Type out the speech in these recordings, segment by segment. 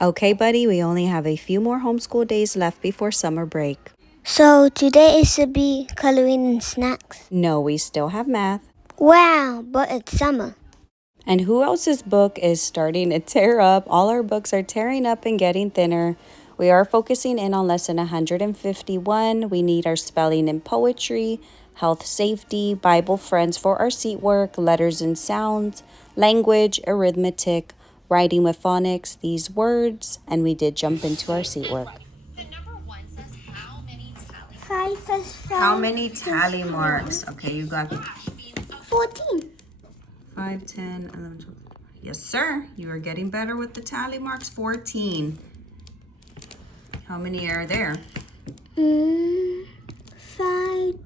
Okay, buddy, we only have a few more homeschool days left before summer break. So today is to be coloring and snacks. No, we still have math. Wow, but it's summer. And who else's book is starting to tear up? All our books are tearing up and getting thinner. We are focusing in on lesson 151. We need our spelling and poetry, health, safety, Bible friends for our seat work, letters and sounds, language, arithmetic, writing with phonics, these words, and we did jump into our seat work. The number 1 says how many tally 5 plus 5. How many tally marks? Okay, you got 14. 5, 10, 11, 12. Yes, sir. You are getting better with the tally marks. 14. How many are there? 5,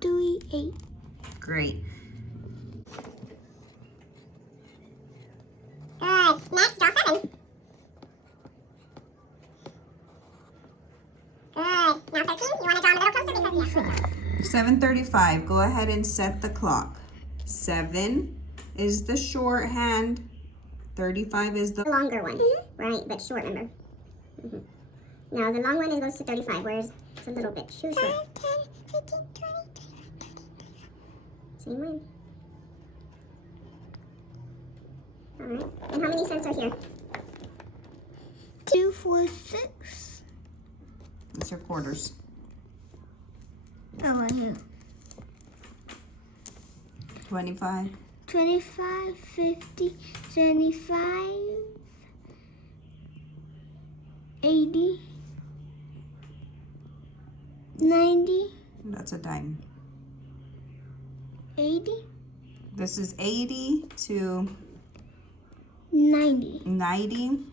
3, 8. Great. Good. Next, draw 7. Good. Now 13. You want to draw a little closer because 7:35. Go ahead and set the clock. 7 is the shorthand. 35 is the longer one. Right, but short, remember? Now the long one goes to 35, whereas it's a little bit short. 5, 10, 15, 20, 25. Same way. Alright. And how many cents are here? 2, 4, 6. These are quarters. Oh, right here. 25. 25, 50, 75, 80, 90, That's a dime. 80, This is 80 to 90, 90.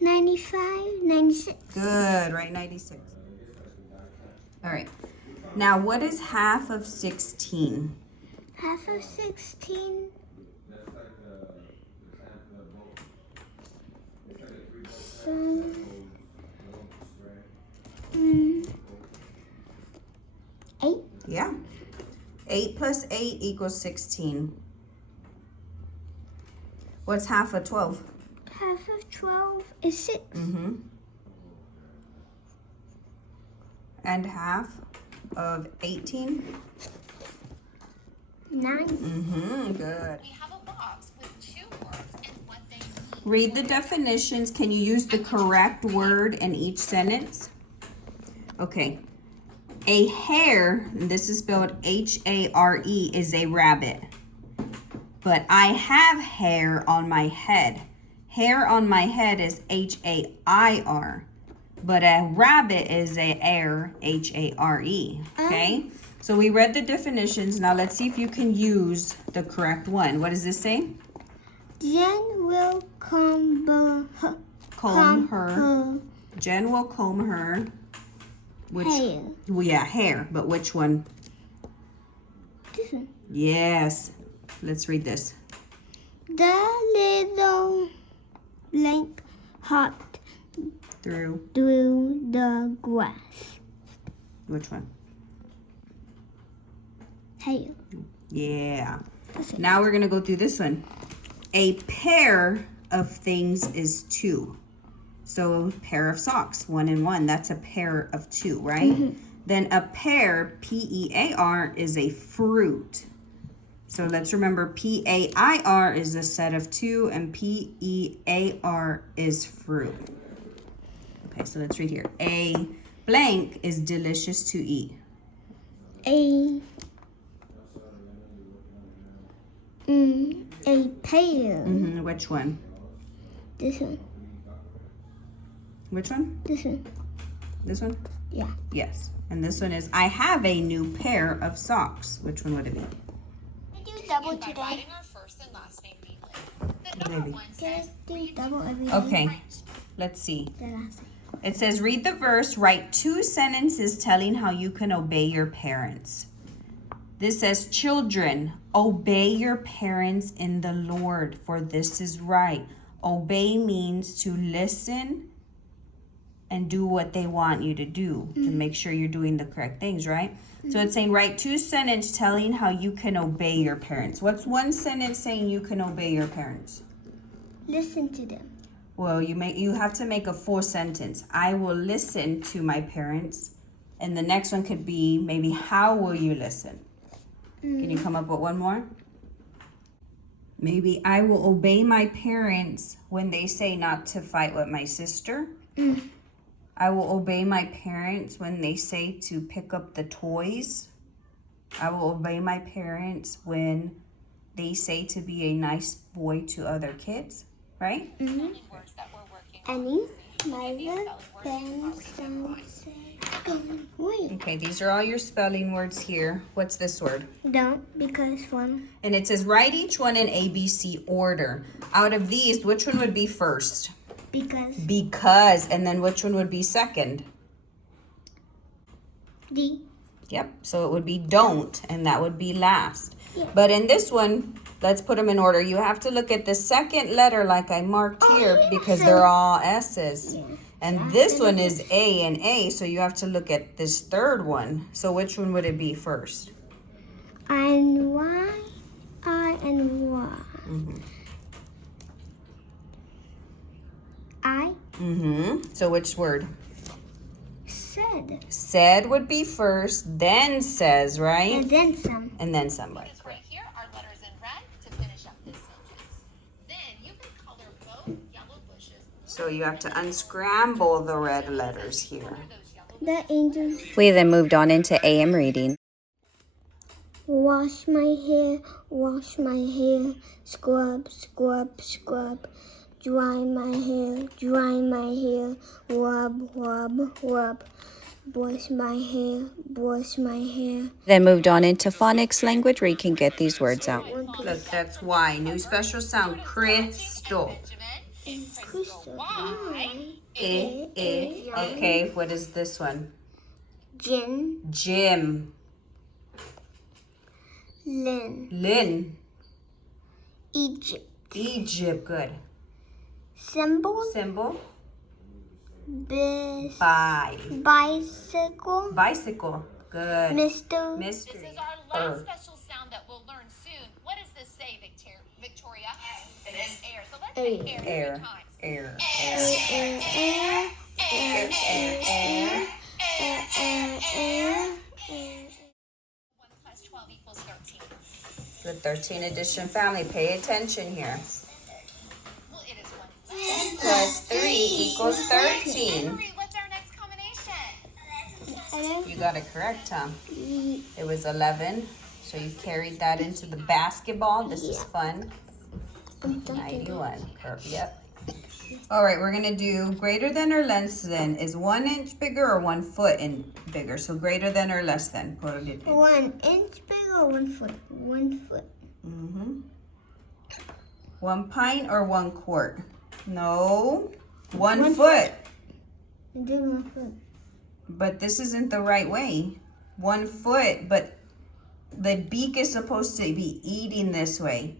95, 96. Good, right? 96. All right. Now, what is half of 16? Half of 16. So, 8. Yeah. 8 plus 8 equals 16. What's half of 12? Half of 12 is 6. Mm-hmm. And half of 18? 9. Mm-hmm. Good. We have a box with 2 words and what they mean. Read the definitions. Can you use the correct word in each sentence? Okay. A hare, and this is spelled H-A-R-E, is a rabbit. But I have hair on my head. Hair on my head is H-A-I-R. But a rabbit is a hare, H-A-R-E. Okay? So we read the definitions. Now let's see if you can use the correct one. What does this say? Jen will comb Comb her. Jen will comb her. Which? hair. Well, yeah, hair. But which one? This one. Yes. Let's read this. The little blank hopped Through. through the grass. Which one? Hair. Yeah. Now we're going to go through this one. A pair of things is 2. So pair of socks, 1 and 1. That's a pair of 2, right? Then a pear, P-E-A-R, is a fruit. So let's remember P-A-I-R is a set of 2 and P-E-A-R is fruit. Okay, so let's read here. A blank is delicious to eat. A pear. Which one? This one. Which one? This one. This one? Yeah. Yes. And this one is, I have a new pair of socks. Which one would it be? I do double By today. writing our first and last name neatly. The number Maybe. 1 says Do double every day. Okay, let's see. The last name. It says, read the verse, write 2 sentences telling how you can obey your parents. This says, children, obey your parents in the Lord, for this is right. Obey means to listen and do what they want you to do to make sure you're doing the correct things, right? So it's saying write 2 sentences telling how you can obey your parents. What's one sentence saying you can obey your parents? Listen to them. Well, you have to make a full sentence. I will listen to my parents. And the next one could be maybe, how will you listen? Can you come up with one more? Maybe I will obey my parents when they say not to fight with my sister. I will obey my parents when they say to pick up the toys. I will obey my parents when they say to be a nice boy to other kids, right? Spelling words that we're working on. Annie, These my spelling words you've already memorized. Okay, these are all your spelling words here. What's this word? Don't, because one. And it says write each one in ABC order. Out of these, which one would be first? Because. Because, and then which one would be second? D. Yep, so it would be don't, and that would be last. Yeah. But in this one, let's put them in order. You have to look at the second letter like I marked here because they're all S's. Yeah. And this one is A and A, so you have to look at this third one. So which one would it be first? And Y. I and Y. I So which word? said. Said would be first, then says, right? And then some. And then somebody. Because right here are letters in red to finish up this sentence. Then you can color both yellow bushes. So you have to unscramble the red letters here. Color those yellow The angels. We then moved on into AM reading. Wash my hair, scrub, scrub, scrub. Dry my hair, rub, rub, rub. Wash my hair. Then moved on into phonics language where you can get these words out. Look, that's Y. New special sound, crystal. Crystal. Okay, what is this one? Gin, Jim. Lynn, Lynn. Egypt. Egypt, good. Symbol, Symbol, bis, by. bicycle, Bicycle, good. Mr. Mystery. This is our last special sound that we'll learn soon. What does this say, Victoria? It is air. So let's say air 3 times. Air. Air. 1 plus 12 equals 13. The 13 edition family, pay attention here. Well, it is 1 Plus 3 equals 13. Henry, what's our next combination? You got it correct, Tom. It was 11. So you carried that into the basketball. This is fun. 91. Yep. All right, we're going to do greater than or less than. Is 1 inch bigger or 1 foot bigger? So greater than or less than. Put it in. 1 inch bigger, 1 foot. 1 foot. 1 pint or 1 quart? No. 1 foot. I did 1 foot. But this isn't the right way. 1 foot, but the beak is supposed to be eating this way,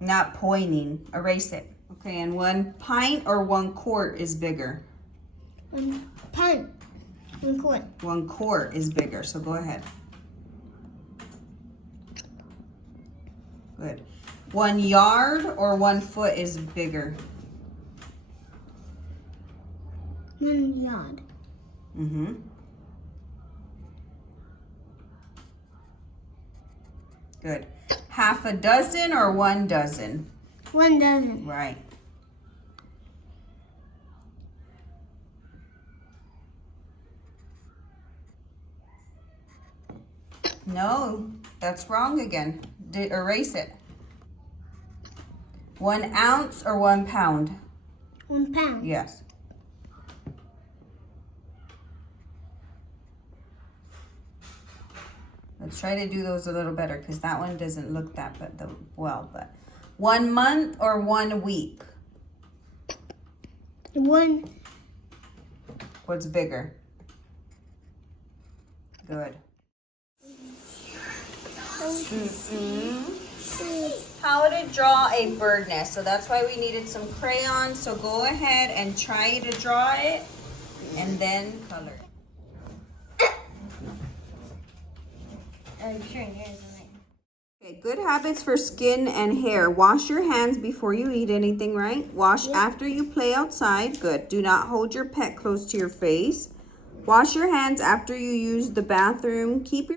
not pointing. Erase it. Okay, and 1 pint or 1 quart is bigger? 1 pint. 1 quart. 1 quart is bigger, so go ahead. Good. 1 yard or 1 foot is bigger? 1 yard. Good. Half a dozen or 1 dozen? 1 dozen. Right. No, that's wrong again. Erase it. 1 ounce or 1 pound? 1 pound. Yes. Let's try to do those a little better because that one doesn't look that well. But 1 month or 1 week? 1. What's bigger? Good. How to draw a bird nest. So that's why we needed some crayons. So go ahead and try to draw it and then color it. Okay, good habits for skin and hair. Wash your hands before you eat anything, right? Wash after you play outside. Good. Do not hold your pet close to your face. Wash your hands after you use the bathroom. Keep your